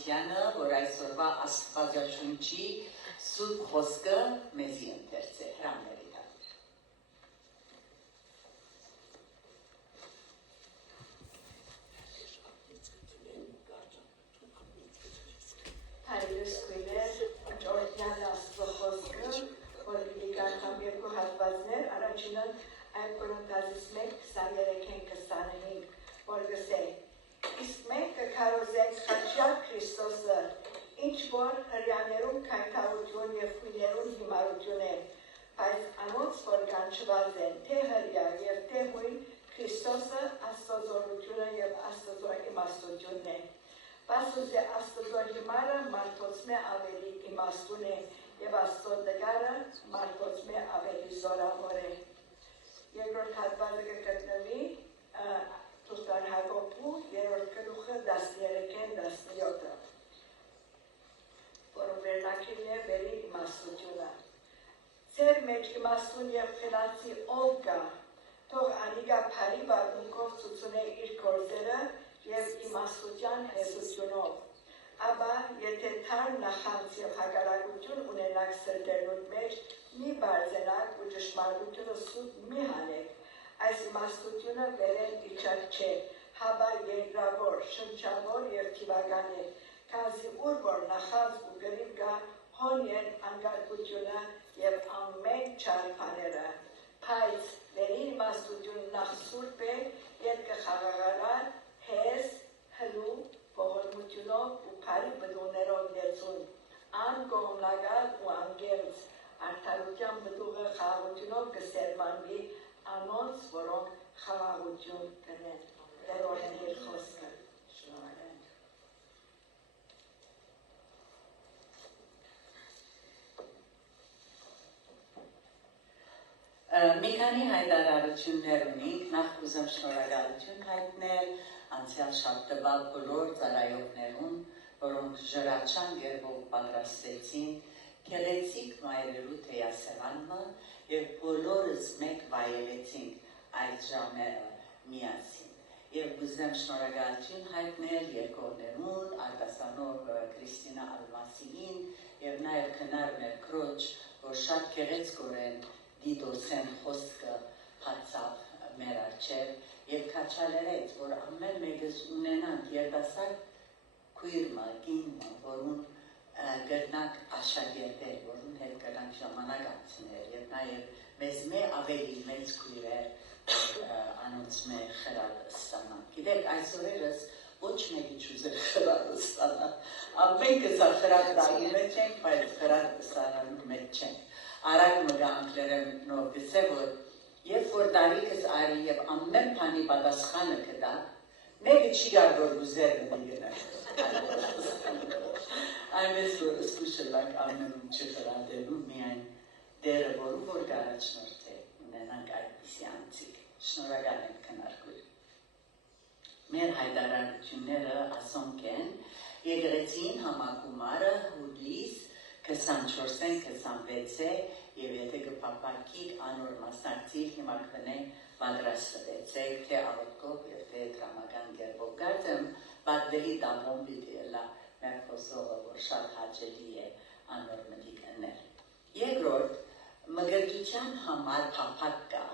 Ավետյանը, որ այսօրվա Աստվածաշունչի սուրբ խոսքը մեզի ընթերց է հրամների հանդեպ։ Հայրս քույրեր, օրդյան Աստծո խոսքը, որ լիգական երկու հատվածներ, առաջինը այդ Կորինթացիս 1:23-25, որ գսե իսկ մենք կքարոզենք խաչյալ Քրիստոսը, ինչ որ հրյաներում քայքավություն և խույներում հիմարություն է, բայց անոնց որ կանչված են, թե հրյա և թե հույն Քրիստոսը Աստծո զորությունը և Աստծո իմաստությունն է։ Պասուզե Աստծո հիմարը մարդոցմե ավելի իմաստուն է և Աստծո դգարը մարդոցմե ավելի զորավոր է։ Երկրորդ հատվածը կգտնվի Թուստար Հակոբու երրորդ գլուխը 13-17, որը վերնակիրն է վերի իմաստությունը։ Ձեր մեջ իմաստուն և խելացի ով կա, թող անիկա փարի վարմունքով ցուցունե իր գործերը և իմաստության հեսությունով։ Աբա եթե թարմ նախանց և հակարակություն ունենաք սրտերնուտ մեջ, մի բարձենաք ու ճշմարտությունը սուտ մի հանեք։ Այս իմաստությունը վերել իջակ չէ, հաբա երկրավոր, շնչավոր և թիվական է, քանզի ուր որ նախանց ու գրիվ գա հոնեն անկարգությունը և ամեն չար բաները, բայց վերին իմաստությունը նախ սուրբ է, ետքը խաղաղարար, հեզ, հլու, ողորմությունով ու բարի բդուներով լեցուն, անգոհմնագալ ու անգերց, արդարության բդուղը խաղաղությունով կսերմանվի անոնց, որոնք խաղաղություն կնեն։ Դերորեն իր խոսքը։ Շնորհակալ։ Մի քանի հայտարարություններ ունենք, նախ ուզում շնորհակալություն հայտնել անցյալ շաբթվա բոլոր ծառայողներուն, որոնք ժրաչան գերբով պատրաստեցին գեղեցիկ մայրերու թեյասեղանը և բոլորս մեկ վայելեցինք այդ ժամերը միասին։ Եվ ուզեմ շնորհակալություն հայտնել երկորներուն, արտասանող Քրիստինա Ալմասիին և նաև քնար մեր քրոջ, որ շատ գեղեցկորեն դիտոսեն խոսքը հացավ մեր արջև և քաչալերեց, որ ամեն մեկս ունենանք երդասարդ քույրմը, կինմը, որուն գտնակ աշակերտել, որուն հետ կրանք ժամանակ անցնել և նաև մեզ մե ավելի մեծ քույրեր անոնց մե խրատ ստանան։ Գիտեք, այսօրերս ոչ մեկի չուզեր խրատ ստանան, ամենքս խրատ դարի մեջ ենք, բայց խրատ ստանալու մեջ չենք։ Արագ մգա անգլերեն նոր գսե, որ երբ որ դարիքս արի և ամեն բանի պատասխանը կտա, մեկը չի գար, որ ուզեր ունի գնա։ Այնպես որ սկուշլակ ամենում չխրատելու միայն դերը, որ գարաչնորդ է, ունենանք այդպիսի անցիկ։ Շնորհակալ ենք քնարկույր։ Մեր հայտարարությունները ասոնք են, եկեղեցին համագումարը հուլիս 24-26 է և եթե կփափակիկ անոր մասնակցիր հիմա կնեն պատրաստվեցեք, թե աղոտքով և թե դրամական գերբով կարծեմ, բատվելի դամոն պիտի էլա մեր խոսողը, որ շատ հաճելի է անոր մտիկ ընել։ Երկրորդ, մգրտության համար փափակ կա,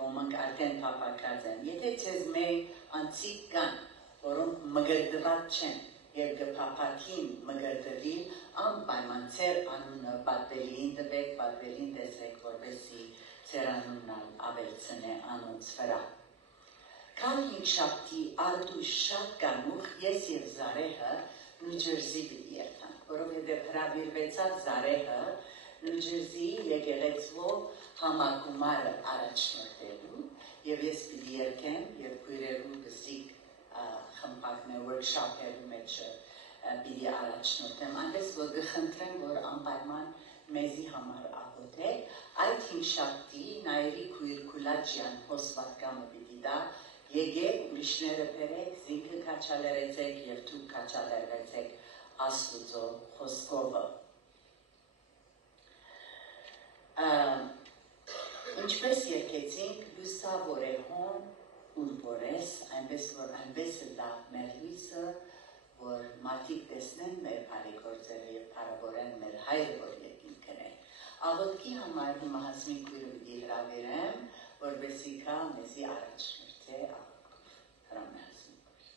ոմանք արդեն փափակած են, եթե ձեզ մեկ անցիկ կան, որոնք մգրտված չեն, և կփափակին մգրտվիլ, անպայման ձեր անունը պատվելին տվեք, պատվելին տեսեք, որպեսի ձեր անունն ավելցնե անոնց վրա։ Քան 5 շաբթի արդու շատ կանուխ ես և Զարեհը Նյու Ջերսի պիտի երթանք, որովհետև հրավիրվեցավ Զարեհը Նյու Ջերսիի եկեղեցվո համագումարը առաջնորդելու և ես պիտի երթեմ և քույրերու գսիկ խմբակն է workshop-երու մեջ պիտի առաջնորդեմ, այնպես որ կխնդրեմ, որ անպայման մեզի համար աղոթեք, այդ 5 շաբթի Նայիրի քույր Քուլաջյան հոսվածքամը պիտի դա, եկեք ուրիշները բերեք, զինքը քաչալերեցեք և դուք քաչալերվեցեք Աստուծո խոսքովը։ Ինչպես երկեցինք, լուսավոր է հոն ուրբորես, այնպես որ այնպես է լավ մեր լույսը, որ մարդիկ տեսնեն մեր բարի գործերը եւ փառավորեն մեր հայրը, որ եկինքն է։ Աղոթքի համար հիմա հասմիկ քույրը պիտի հրավիրեմ, որպեսզի գա մեզի առաջնորդե աղոթքով։ Հրամե հասմիկ քույր։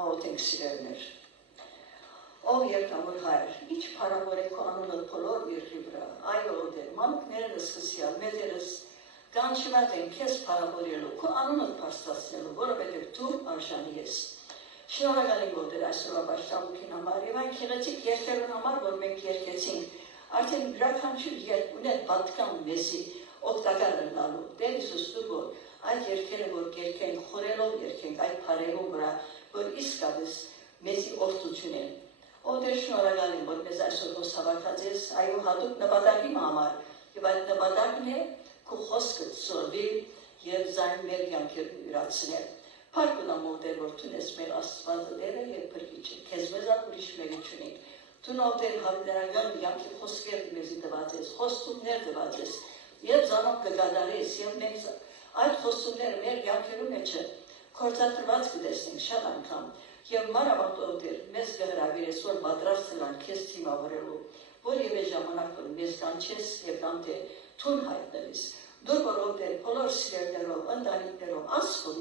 Աղոթենք սիրելիներ։ Ով երկամուր հայր, ինչ փառավոր է քո անունը բոլոր երկրի վրա, այո Տեր, մանուկներս սկսյալ, մեծերս կանչված են քեզ փառավորելու, քո անունը փառստացնելու, որովհետև դու արժանի ես։ Շնորհակալ եմ Տեր այսօրվա բաժանմունքին համար եւ այն քեղեցիկ երգերուն համար, որ մենք երգեցինք, արդեն յուրաքանչյուր երգ ուներ պատկան մեզի օգտակար լինելու։ Տեր Հիսուս, դու որ այդ երգերը որ երգենք, խորելով երգենք այդ փառերուն վրա, որ իսկապես մեզի օրհնություն են։ Ով Տեր շնորհակալ եմ, որ մեզ այսօր հոսավակած ես, այո հատուկ նպատակի համար, եւ այդ նպատակն է քո խոսքը ծորվել եւ զայն մեր կյանքերն յուրացնել։ Փառք ունեմ ով Տեր, որ դու ես մեր Աստվածը Տերը եւ Փրկիչը, քեզ մեզ ուրիշ մեկի չունի։ Դու ով Տեր հավիտենական կյանքի խոսքեր մեզի տված ես, խոստումներ տված ես, եւ զանոք կգադարես, եւ մենք այդ խոստումները մեր կյանքերում մեջ կործատրված կտեսնենք շատ անգամ։ Եվ մանավանդ Տեր, մեզ կհրավիրես, որ պատրաստ լինենք քեզ թիմավորելու, որևէ ժամանակ որ մեզ կանչես եւ կամ թե թուն հայտնվես։ Դու որ Տեր, բոլոր սիրելիներով, ընտանիքներով, Աստծո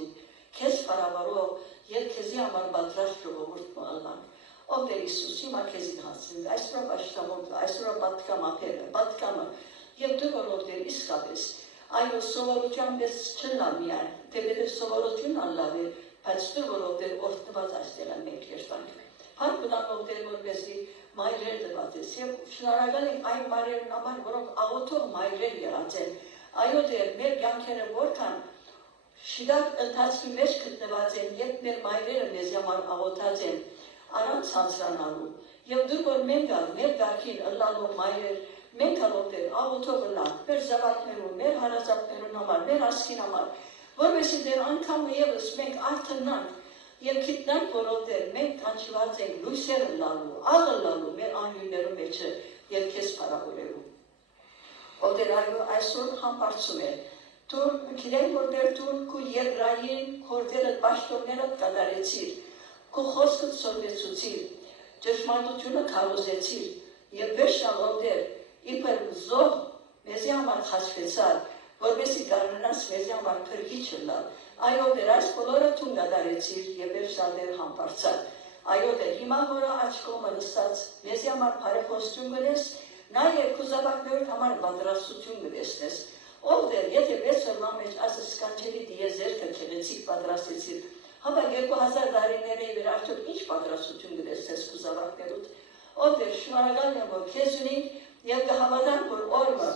քեզ փառավորող եւ քեզի համար պատրաստ ժողովուրդ մալանք։ Ով Տեր Հիսուս, հիմա քեզի հասցնենք, այսօր աշխատանքը, այսօր պատկամը, եւ դու որ Տեր իսկապես այո սովորության պես չլա միայն, դեպի սովորությունն ալավ է, բայց դու որ Տեր օրհնված այստեղ մենք երթանք։ Փառք ունեմ Տեր, որպեսզի մայրեր տված ես եւ շնորհակալ ենք այն մայրերին համար, որոնք աղոթող մայրեր եղած են։ Այո Տեր, մեր կյանքերը որքան շիդակ ընթացքի մեջ գտնված են, երբ մեր մայրերը մեզ համար աղոթած են, առանց ցանցրանալու։ Եվ դու որ մենք մեր գարքին ըլլալու մայրեր, մենք Տեր աղոթող ըլլանք, մեր զավակներուն, մեր հարազատներուն համար, մեր ազգին համար, որովհետեւ դեր անգամ եւս մենք արթնանք եւ գիտնանք, որ Տեր մենք կանչված ենք լույսեր ըլլալու, աղըլլալու մեր անյուններու մեջ եւ քեզ փառավորելու։ Տեր այո այսօր համբարձում է դու գիտեմ որ Տեր դու քո երկրային քորդերը պաշտոնները կատարեցիր, քո խոսքը սորվեցուցիր, ճշմարտությունը քարոզեցիր եւ վերջնալ Տեր իբր զոհ մեզի համար խաչվեցար, որովհետեւ կարողանաս մեզի համար փրկիչ լալ։ Այո Տեր այս բոլորը դու կատարեցիր եւ վերջնալ Տեր համբարձար։ Այո Տեր հիմա որ աչքոմը նստած մեզի համար բարեփոխություն կնես, նաեւ քո զավակներիդ համար պատրաստություն կտեսնես։ Ով Տեր, եթե վերջնալ մեջ այս սկանչելի դիեզերքը քեղեցիկ պատրաստեցիր, հապա 2000 տարիների վեր արդյոք ինչ պատրաստություն կտեսնես քո զավակներիդ։ Ով Տեր, շնորհակալ եմ որ քեզ ունենք եւ կհավատանք որ օրը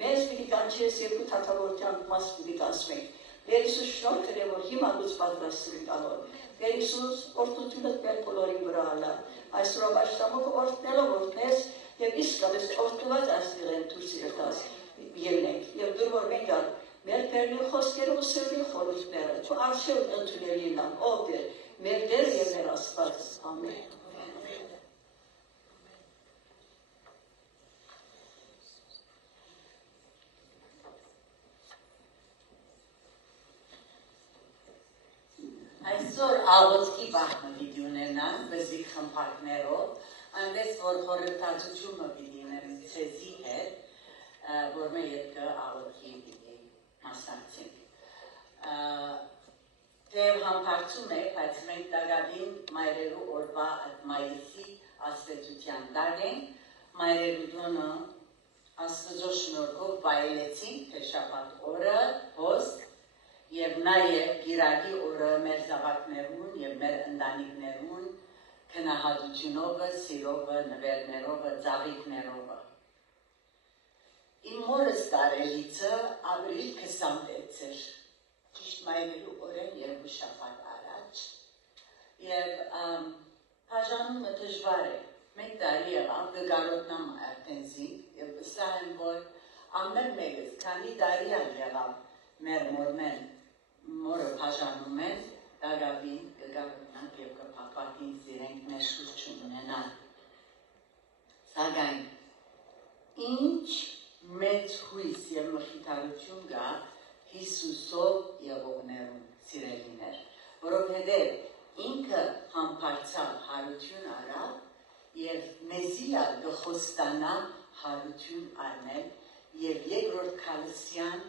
մեզ պիտի կանչես եւ քո թակավորության մաս պիտի կանցնենք։ Տեր Հիսուս շնորհ կրե որ հիմա դու պատրաստիր գալով։ Տեր Հիսուս օրհնությունը մեր բոլորին վրա ալա։ Այսօր բաշտամոք օրհնելով օրհնես եւ իսկապես օրհնված աստղեն դուրս եկած ելնենք եւ դուր որ մենք մեր Տերնի խոսքերը ու սրտի խորհուրդները քո արժեքն ընդունելի լան ով Տեր մեր Տեր եւ մեր Աստված ամեն։ Այսօր աղոթքի բախմը պիտի ունենան բզիկ խմբակներով, այնպես որ խորհրդածությունը պիտի ունենան ցեզի հետ, որ մեր ետքը աղոթքի պիտի մասնակցենք։ Թեև համբարձում է, բայց մենք դագավին մայրերու օրվա մայիսի աստվածության տակ ենք, մայրերու դոնը աստվածո շնորհքով վայելեցինք թե շաբաթ օրը հոստ եւ նաեւ գիրակի օրը մեր զավակներուն եւ մեր ընտանիքներուն քնահատությունով, սիրով, նվերներով, ծաղիկներով։ Իմ մորս տարելիցը ապրիլ 26 էր, ճիշտ մայրերու օրեն երկու շաբաթ առաջ եւ բաժանումը դժվար է։ Մեկ տարի եղավ գարոտնամ արտենզիկ եւ վստահ եմ որ ամեն մեկս քանի տարի եղավ մեր մորմեն մորը բաժանում են դագավին կգարոտնանք եւ կփապատին սիրենք մեր շուրջ ունենալ։ Սակայն ինչ մեծ հույս եւ մխիթարություն կա Հիսուսով եղողներուն սիրելիներ, որովհետեւ ինքը համբարձավ հարություն արավ եւ մեզի գխոստանա հարություն արնել եւ երկրորդ քալսյան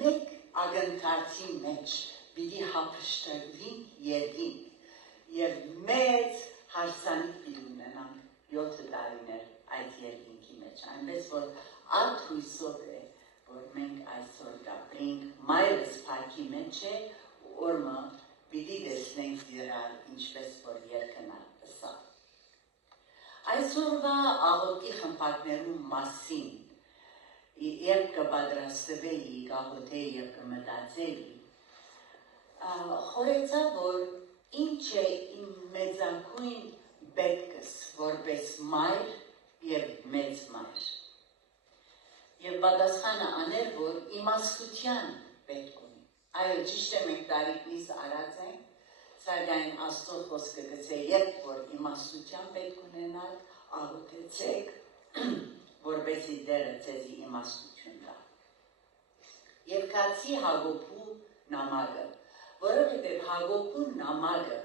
մեկ ագնթարցի մեջ պիտի հափշտվին եւ մեծ հարսանիք պիտի ունենանք 7 տարիներ այդ երկինքի մեջ այնպես որ այդ հույսով է որ մենք այսօր գապրենք մայրս փառքի մեջ է օրմը պիտի տեսնենք դրան ինչպես որ երկնա սա այսօրվա աղոթքի խմբակներու մասին երբ կպատրաստվեի գաղութեի եւ կմտածեի խորեցա որ ինչ է իմ մեծակույն պետքս որպես մայր եւ մեծ մայր եւ պատասխանը աներ որ իմաստության պետք ունի այո ճիշտ է մենք տարիքից արած ենք սակայն Աստծո խոսքը գցե երբ որ իմաստության պետք ունենալ աղոթեցեք որպեսզի Տերը ձեզի իմաստություն տա եւ կացի Հակոբու նամակը որովհետեւ Հակոբու նամակը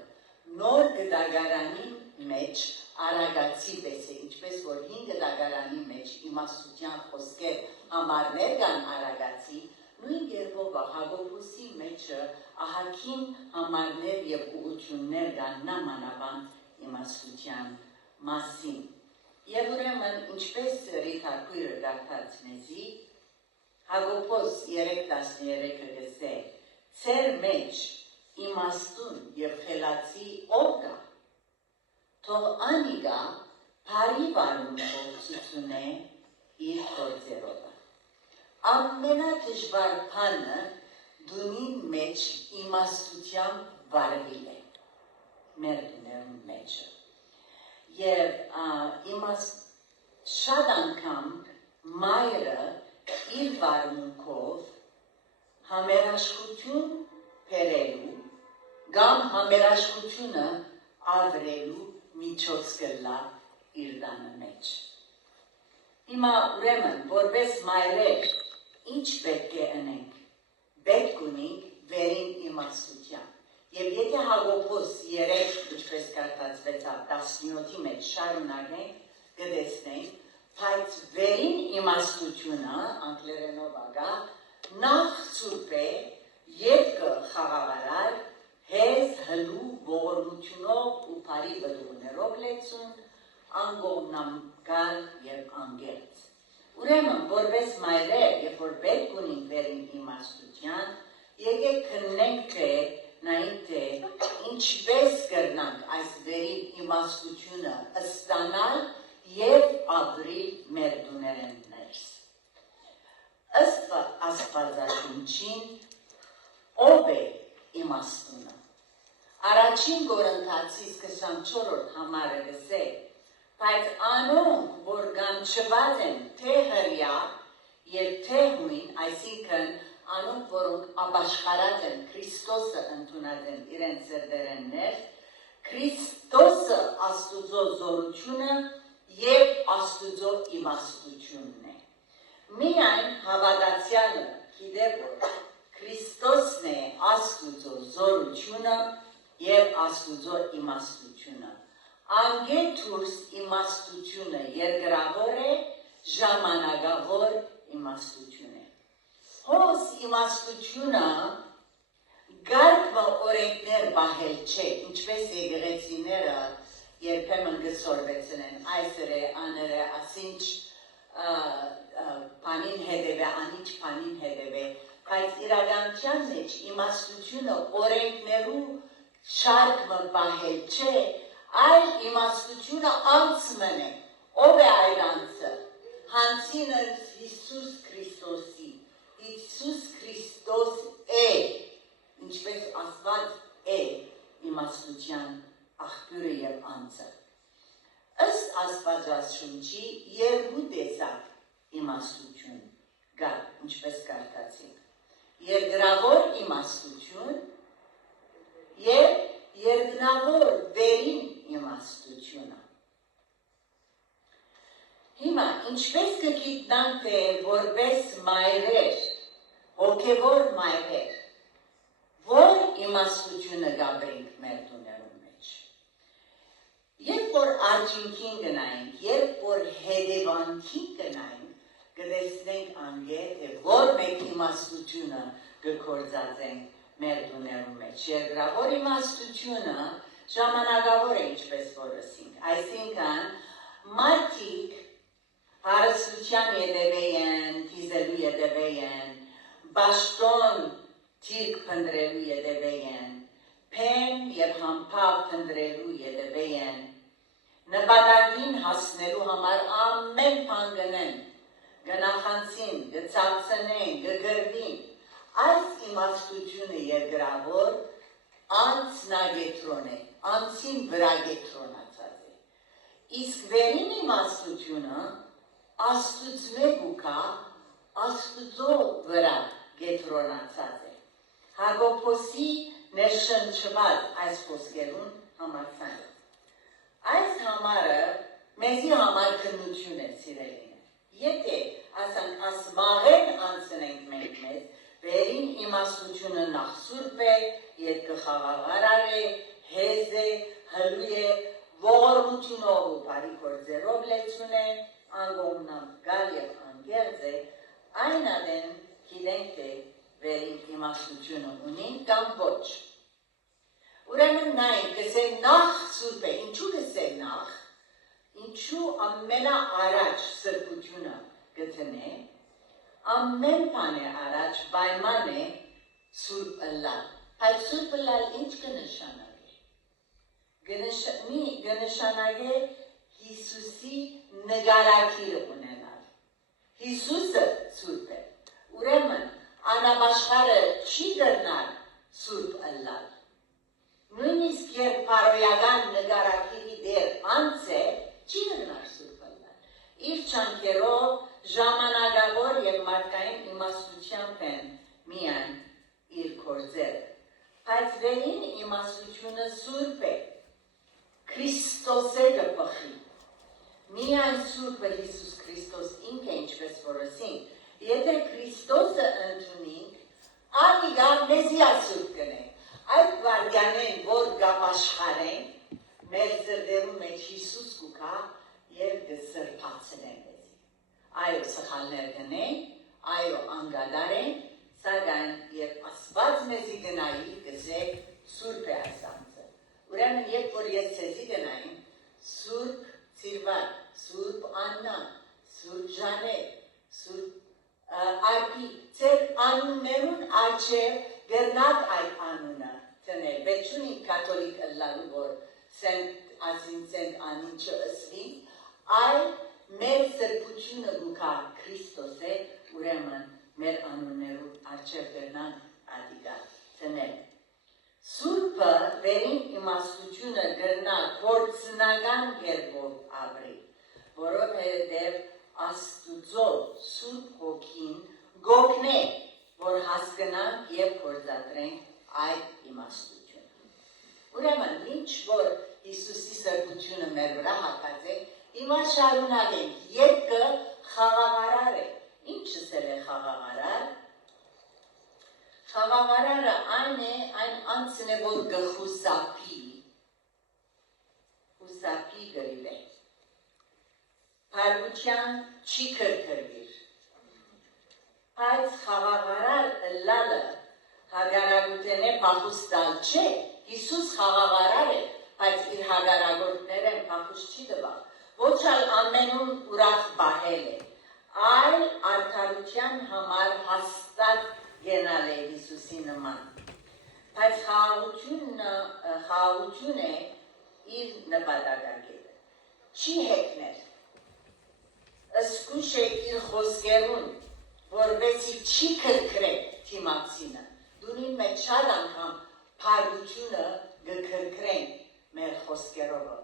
նոր գդագարանի մեջ արագացի պես է ինչպես որ 5 դագարանի մեջ իմաստության խոսքեր համարներ կան արագացի նույն կերպով Հակոբոսի մեջը ահագին համարներ եւ ուղղություններ կան նամանավանդ իմաստության մասին եւ ուրեմն ինչպես Ռիթարկույրը գարտած մեզի Հակոբոս 3:13-ը գսե ծեր մեջ իմաստուն եւ խելացի ով կա թող անիգա բարի վարմունքով ցուցունե իր գործերով ամենադժվար բանը դունին մեջ իմաստությամբ վարվել է մեր դուներում մեջը եւ շատ անգամ մայրը իր վարմունքով համերաշխություն բերելու կամ համերաշխությունը ավրելու միջոց կլա իր տանը մեջ հիմա ուրեմն որպես մայրեր ինչ պետք է անենք պետք ունենք վերին իմաստության եւ եթե Հակոբոս 3 ինչպես կարտացվեցավ 17-ի մեջ շարունակենք կտեսնենք բայց վերին իմաստությունը անգլերենով ագա նախ ցուրպ է եւ կխաղավարար հեզ հլու ողորմությունով ու բարի բդուներով լեցուն անգողնամ գալ եւ անգերց ուրեմն որպես մայրեր երբ որ պետք ունենք վերին իմաստության եկեք քննենք թե նայենք թե ինչպես կրնանք այս վերին իմաստությունը ստանալ եւ ապրել մեր դուներեն ներս ըստ Աստվածաշունչին ով է իմաստունը Առաջին Կորինթացիս 24-րդ համարը գսե բայց անոնք որ գանչված են թե հրյա եւ թե հույն այսինքն անոնք որոնք ապաշխարած են Քրիստոսը ընդունած են իրենց սրտերեններ Քրիստոսը Աստուծո զորությունը եւ Աստուծո իմաստությունն է միայն հավատացյալը գիտե որ Քրիստոսն է Աստուծո զորությունը եւ Աստուծո իմաստությունը անգետուրս իմաստությունը երկրավոր է ժամանակավոր իմաստություն է հոս իմաստությունը գարկվա օրենքներ բահել չէ ինչպես եկեղեցիները երբեմն գսորվեցնեն այսր է աներ է ասինչ բանին հետևե անիչ բանին հետևե բայց իրականության մեջ իմաստությունը օրենքներու շարքը բահել չէ այլ իմաստությունը անցմն է ով է այլ անցը հանցինը Հիսուս Քրիստոսի Հիսուս Քրիստոս է ինչպես Աստված է իմաստության աղբյուրը եւ անցը ըստ Աստվածաշունչի երկու տեսակ իմաստություն կա ինչպես կարդացինք երկրավոր իմաստություն եւ երկնավոր վերին իմաստությունը Հիմա ինչպես կգիտնանք թե որպես մայրեր, հոգևոր մայրեր, որ իմաստությունը գաբրինք մեր տուներում մեջ։ Երբ որ արջինքին գնայինք, երբ որ հետևանքին գնայինք, կտեսնենք անգե, թե որ մեկ իմաստությունը կգործածենք մեր տուներում մեջ։ Երկրավոր իմաստությունը ժամանակավոր է, ինչպես որ ասինք, այսինքն մարդիկ հարստության ետևե են, թիզելու ետևե են, բաշտոն թիրք փնտրելու ետևե են, փեն և համբավ փնտրելու ետևե են, նպատակին հասնելու համար ամեն բան գնեն, գնախանցին, գծացնեն, գգրվին, այս իմաստությունը երկրավոր անցնագետրոն է, անցին վրա գետրոնացած է, իսկ վերին իմաստությունը աստուծվե գուկա, աստուծո վրա գետրոնացած է, Հակոբոսի ներշնչված այս խոսքերուն համարձան։ Այս համարը մեզի համար քննություն է սիրելին։ Եթե ասանք ասմաղեն անցնենք մենք մեզ, վերին իմաստությունը նախ սուրբ է, ետքը խաղաղարար է, հեզ է, հլու է, ողորմությունով ու բարի գործերով լեցուն է, անգոմնամ գալ և անգերձ է, այն ադեն գիտենք թե վերին իմաստությունը ունին կամ ոչ։ Ուրեմն նայն կսե նախ սուրբ է, ինչու կսե նախ, ինչու ամենաառաջ սրբությունը գտնե, ամեն բան է առաջ պայման է սուրբ ըլլալ, բայց սուրբ ըլլալ ինչ կնշանակե, կնշանակե Հիսուսի նգարակիրը ունենալ, Հիսուսը սուրբ է, ուրեմն անաբաշխարը չի գրնալ սուրբ ըլլալ, նույնիսկ երբ պարոյական նգարակիրի դեր անց է, չի գրնալ սուրբ ըլլալ, իր չանքերով ժամանակավոր և մարդկային իմաստությամբ են միայն իր գործերը, բայց վերին իմաստությունը սուրբ է, Քրիստոս է գպխի, միայն սուրբը Հիսուս Քրիստոս ինք է ինչպես որ ասինք, եթե Քրիստոսը ընդունինք, անիգա մեզի ասուրբ կնենք, այդ վարգյանեն, որ գապաշխարենք, մեր սրդերում մեջ Հիսուս կուկա և գսրպացնենք մեզի։ Այո սխալներ գնենք, այո անգադար ենք, սակայն երբ ասված մեզի գնայի, գսեք սուրբ է այս անձը։ Ուրեմն երբ որ ես ցեզի գնային, սուրբ ծիրվակ, սուրբ աննա, սուրբ ժանետ, սուրբ արպի, ծեր անուններուն արջև գրնակ այդ անունը տնել, բայց չունի կաթոլիկ ըլլալու, որ ասինցենք անին չըսվի, այլ մեր սրբությունը գուկա Քրիստոս է, ուրեմն մեր անուններու արջև գրնանք ադիգա տնել։ Սուրբը վերին իմաստությունը գրնա գործնական կերպով ապրի, որովհետև Աստուծո սուրբ հոգին գոգնե, որ հասկնանք և գործադրենք այդ իմաստությունը։ Ուրեմն, ինչ որ Հիսուսի սրբությունը մեր վրա հակած է, հիմա շարունակենք, ետքը խաղաղարար է։ Ինչս էլ է խաղաղարար։ Խաղաղարարը այն է, այն անցն է, որ գխուսապի, հուսապի գրիվ է, պարգության չի կրկրվիր, բայց խաղաղարար ըլլալը հագարագութեն է պախուստալ չէ, Հիսուս խաղաղարար է, բայց իր հագարագորդներ են պախուս չի դվալ, ոչ ալ ամենուն ուրախ բահել է, այլ արդարության համար հաստատ գենալ է Հիսուսի նման, բայց խաղաղություն է իր նպատակագետը, չի հեքներ, ըսկուշ է իր խոսքերուն, որվեսի չի կրկրեք թիմացինը, դունին մեջ շատ անգամ պարգությունը գկրկրենք մեր խոսքերովը,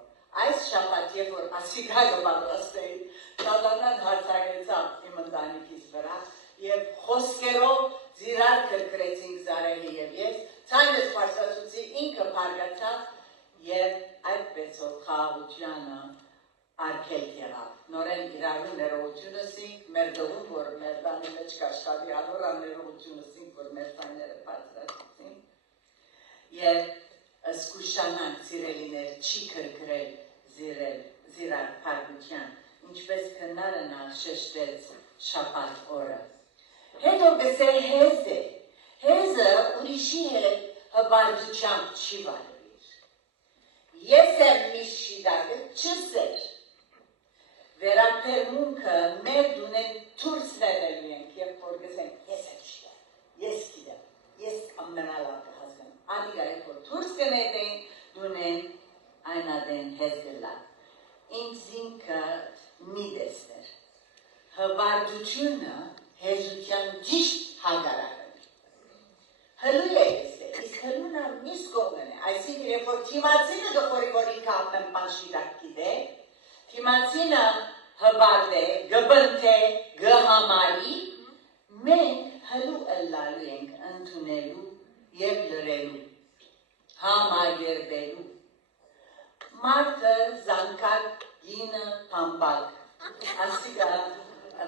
այս շապատ եվ որ ասիկա գբարվաստեի, շատանան հարցագեցավ իմ ընտանիքիս վրա, և խոսքերով զիրար կրկրեցինք Զարեհի և ես, ցայնս պարսասուցի ինքը պարգացավ և այդպեսով խաղաղությանը արկել եղավ։ Նորեն իրարու ներողությունը սինք, մեր դողում, որ մեր տանի մեջ կաշխավի անոր ներողությունը սինք, որ մեր տաները բարձրացուցին։ Եվ զգուշանանք սիրելիներ չի կրկրել զիրար պարգության, ինչպես քնարնա շեշտեց շաբաթ օրը։ Հետո գսե հեզ է, հեզը ուրիշի հետ հբարձությամբ չի վարվիր։ Ես եմ միշտ շիդագը չսեր։ Վերապերմունքը մեր դունեն թուրս ներելու ենք, երբ որ գսենք ես եմ շիդա, ես գիտեմ, ես ամենալավը հասկան։ Ադիգա երբ որ թուրս կնետեն, դունեն այնադեն հեզ գլա։ Ինձ ինքը մի դեսներ։ Հբարձությունը հեզության ճիշտ հագարակն։ Հլու է գսե, իսկ հլունը միս կողմն է, այսինքն երբ որ թիմացինը գխորի, որ ինքը ամեն բան շիդակ գիտե, թիմացինը հբարդ է, գբնթե, գհամարի, մենք հլու ըլլալու ենք ընդունելու և լրելու, համագերբելու։ Մարդը զանկակ գինը պամբակ, ասիկա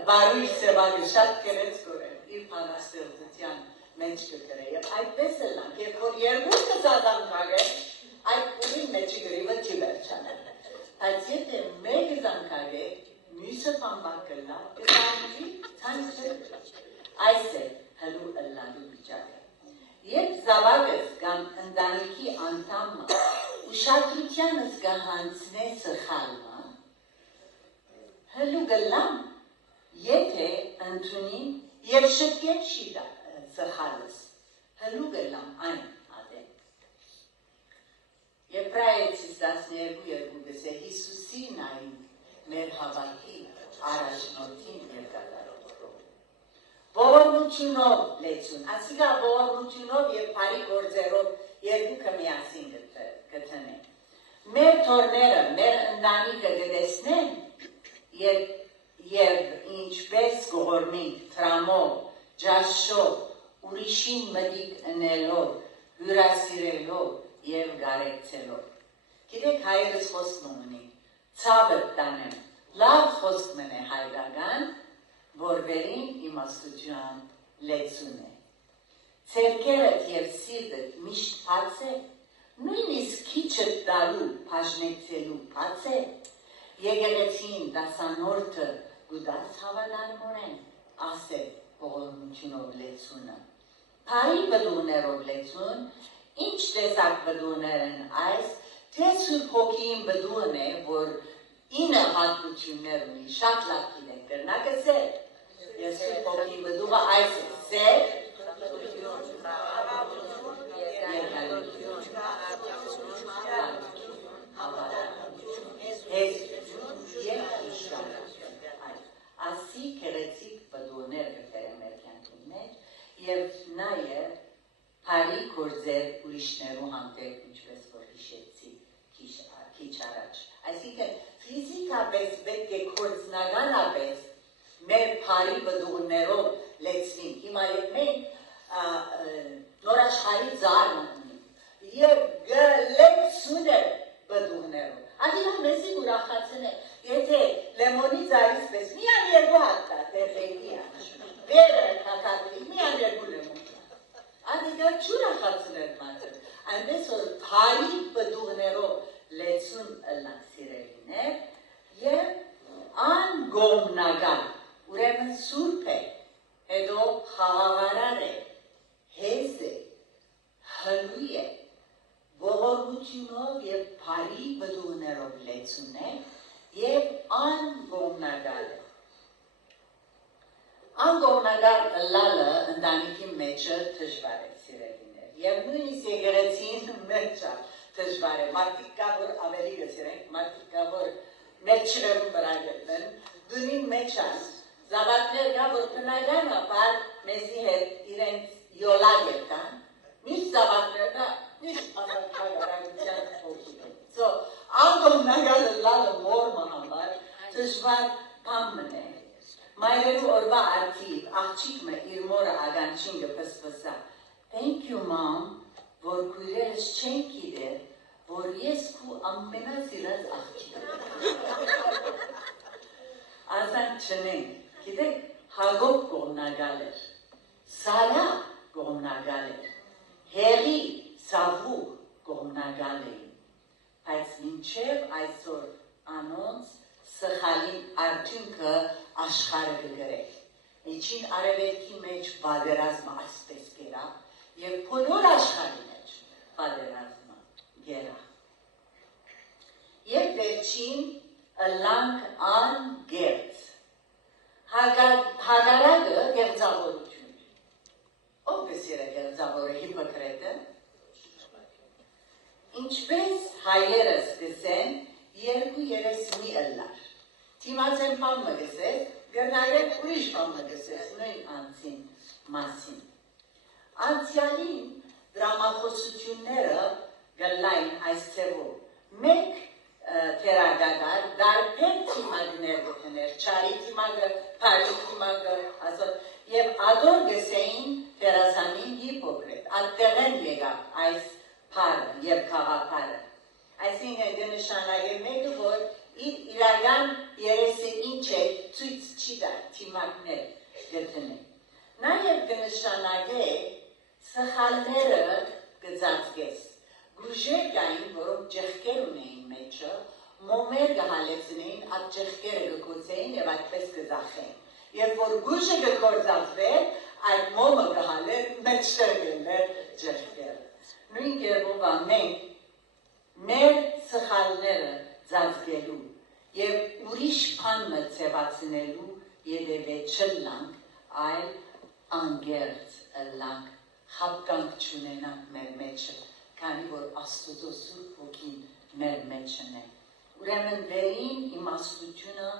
բարույր սևագը շատ կերեց կորել, իր պանաստեղծության մեջ կկրե, և այդպես էլանք, երբ որ երկուսը զազանկակ է, այդ ուրին մեջի գրիվը չի վերջանել։ Բայց եթե մեկը զանկակ է, մյուսը պամբակ կլա, կտանվի ցանիչը։ Այս է հլու ըլլալու վիճակը։ Երբ զավակս կամ ընտանիքի անդամը ուշադրությանս կհանձնե սխալը, հլու գլամ, եթե ընդունին և շտկեն շիդա սխալս, հլու գլամ այն ադեն։ Եբրայեցիս 12 գսե Հիսուսին այն մեր հավատի առաջնորդին և կատարող։ Ողորմությունով լեցուն, ասիկա ողորմությունով և բարի գործերով երկուքը միասին գտնեն։ Մեր թորները, մեր ընտանիքը գտեսնեն և ինչպես գողորմինք տրամով, ջաշով, ուրիշին մտիկ ընելով, հյուրասիրելով և գարեկցելով։ Գիտեք հայերս խոսքն ունի, ցավը տանեմ, լավ խոսք մնե հայրական, որ վերին իմաստության լեցուն է։ Ցերկերդ և սիրտդ միշտ բաց է, նույնիսկ քիչդ տալու, բաժնեցելու բաց է, եկեղեցին դասանորդը գուդաս հավանարմորեն, ասել ողորմությունով լեցունը։ Բարի բդուղներով լեցուն, ինչ տեսակ բդուղներ են այս, թե Սուրբ Հոգին բդուղն է, որ ինը հատկություններ ունի, շատ լավ գիտենք, կրնակ է սեր։ Ես Սուրբ Հոգին բդուղը այս է, սեր, ասի կերեցիկ բդուղներ գտեր է մեր կյանքի մեջ և նաև բարի գործեր ուրիշներու հանդեպ, ինչպես որ հիշեցի քիչ առաջ։ Այսինքն ֆիզիկապես պետք է գործնականապես մեր բարի բդուղներով լեցնենք։ Հիմա երբ մենք նոր աշխարհի ծառն ունենք և գլեցուն է բդուղներով, ադիլա մեզին ուրախացն է, եթե լեմոնի ծառից պես միան երկու հատ կա, տերլեգի վերը կակակլի, միան երկու լեմոն կա, ադիլա չուրախացն էր մարդը, այնպես որ բարի բդուղներով լեցուն ըլլանք սիրելիներ և անգոմնական, ուրեմն սուրբ է, հետո խաղավարար է, հեզ է, հլու է, ողորմությունով և բարի բդուղներով լեցուն է և անգոմնական է։ Անգոմնական ըլլալը ընտանիքի մեջը դժվար է սիրելիներ և նույնիսկ եկեղեցին մեջը դժվար է, մարդիկ կա, որ ավելի գսիրենք, մարդիկ կա, որ մեր չրևում վրա գտնեն, դունին մեջ են, զավակներ կա, որ բնականը բար մեզի հետ իրենց յոլա գետան, միշտ զավակներ կա, միշտ ասակագարագության փոխին են։ So, անգոմնական ըլլալը մորմը համար դժվար բամն է։ Մայրերու օրվա արդիվ, աղջիկը իր մորը ագանչին գպսպսա, Thank you, mom, որ քույրերս չեն գիտեր, որ ես քու ամենասիրած աղջիկը։ Ասանք չնենք, գիտեք, Հակոբ կողմնագալ էր, Սարա կողմնագալ էր, Հեղի, Սավուղ կողմնագալ էին, բայց մինչև այսօր անոնց սխալին արդյունքը աշխարհը կգրել։ Միջին արևելքի մեջ պատերազմը այսպես գերավ եւ բոլոր աշխարհի մեջ պատերազմը գերավ։ Եվ վերջին ըլլանք անգերց Հագարակը գեղձավորություն։ Ով կսիրե գեղձավորը Հիպոկրատը։ Ինչպես հայերս կսեն երկու երեսնի ըլլար։ Թիմացեն բամը կսես, գրնայրեք ուրիշ բամը կսես, նույն անցին մասին։ Անցյալին դրամախոսությունները գլային այս ծևով։ Մեկ թերագադար, դարբեր թիմագներ գտներ, չարի թիմագը, պարի թիմագը, և ադոր գսեին թերասանին Հիպոկրատ, ատտեղեն եկավ այս պարը և կաղապարը։ Այսինքն կնշանակե մեկը, որ իրական երեսը ինչ է, ծույց չի դա թիմագներ գտնեն։ Նաև կնշանակե սխալները կծածկես։ Գուժեր կային, որոնք ջեղկեր ունեին մեջը, մոմեր կհալեցնեին, այդ ջեղկերը կգոցեին և այդպես կզախեին։ Երբ որ գուժը կգործածվեր, այդ մոմը կհալեր, մեջտեղ գներ ջեղկերը։ Նույն կերպով մենք մեր սխալները ծածկելու և ուրիշ բան մտցևացնելու ետևետ չլանք, այլ անգերց ըլլանք, խապկանք չունենանք մեր մեջը, քանի որ Աստուծո Սուրբ Հոգին մեր մեջն է։ Ուրեմն վերին իմաստությունը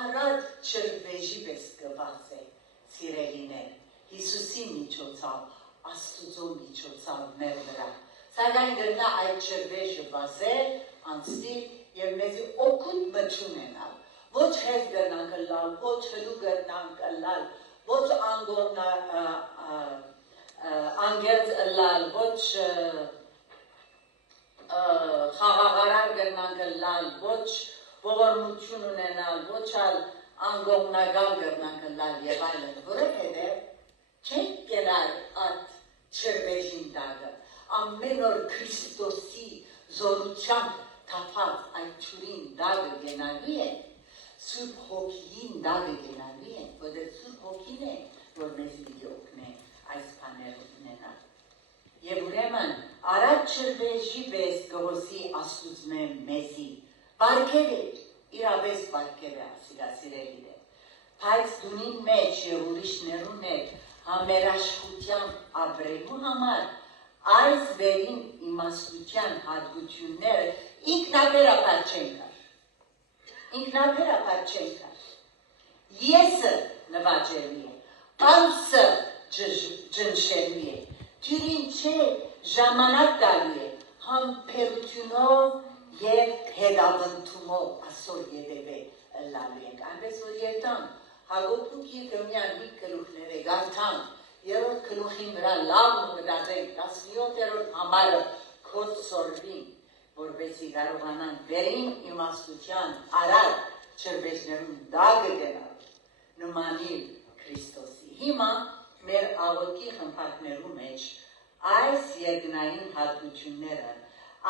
առատ չրվեժի պես կվաց է, սիրելիներ, Հիսուսի միջոցով, Աստուծո միջոցով մեր վրա։ Սակայն գրնա այդ չրվեժը վազել, անցնել և մեզի օգուտ մտչուն ենալ։ Ոչ հեզ գրնանք ըլլալ, ոչ հլու գրնանք ըլլալ, ոչ անգերց ըլլալ, ոչ խաղաղարար գրնանք ըլլալ, ոչ ողորմություն ունենալ, ոչ ալ անգողնագալ գրնանք ըլլալ և այլն, որովհետև չենք կենար այդ չրվեժին տակը, ամեն օր Քրիստոսի զորությամբ թափած այդ չուրին դագը գենալի է, Սուրբ Հոգին դագը գենալի է, որտեղ Սուրբ Հոգին է, որ մեզ պիտի օգնե այս բաները ունենալ։ Եվ ուրեմն առատ չրվեժի պես կհոսի Աստուծմե մեզի, բարգև է, իրավես բարգև է ասիրասիրելի է, բայց դունին մեջ և ուրիշներուն հետ համերաշխությամբ ապրելու համար այս վերին իմաստության հատկությունները ինքնաբերաբար չեն կար։ Ինքնաբերաբար չեն կար։ Եսը նվաճելի է, անսը ջնշելի է, թյուրին չէ ժամանակ տալի է, համբերությունով և հետավնդումով ասոր ետևե լալու ենք։ Այնպես որ երտան, Հակոբուկ Եկոմյան 5 գլուխներ է գարթան, երորդ գլուխին վրա լավ մտածենք, 17-րդ համարը քոտ սորվին, որպեսի կարողանան վերին իմաստության առատ չրվեժներուն դագը գնալ, նմանիլ Քրիստոսի։ Հիմա մեր աղոթքի խմբակներու մեջ այս երկնային հատկությունները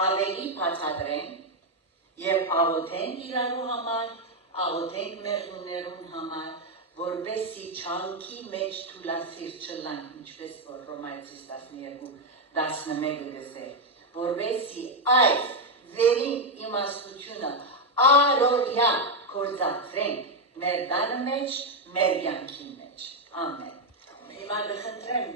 ավելի բացատրենք և աղոթենք իրարու համար, աղոթենք մեր ուներուն համար, որպեսի չանքի մեջ թուլասիր չլանք, ինչպես որ Հռոմայացիս 12:11 գսե, որպեսի այս վերին իմաստությունը առօրյա գործադրենք մեր տանը մեջ, մեր կյանքի մեջ։ Ամեն։ Հիմա կխնդրեմ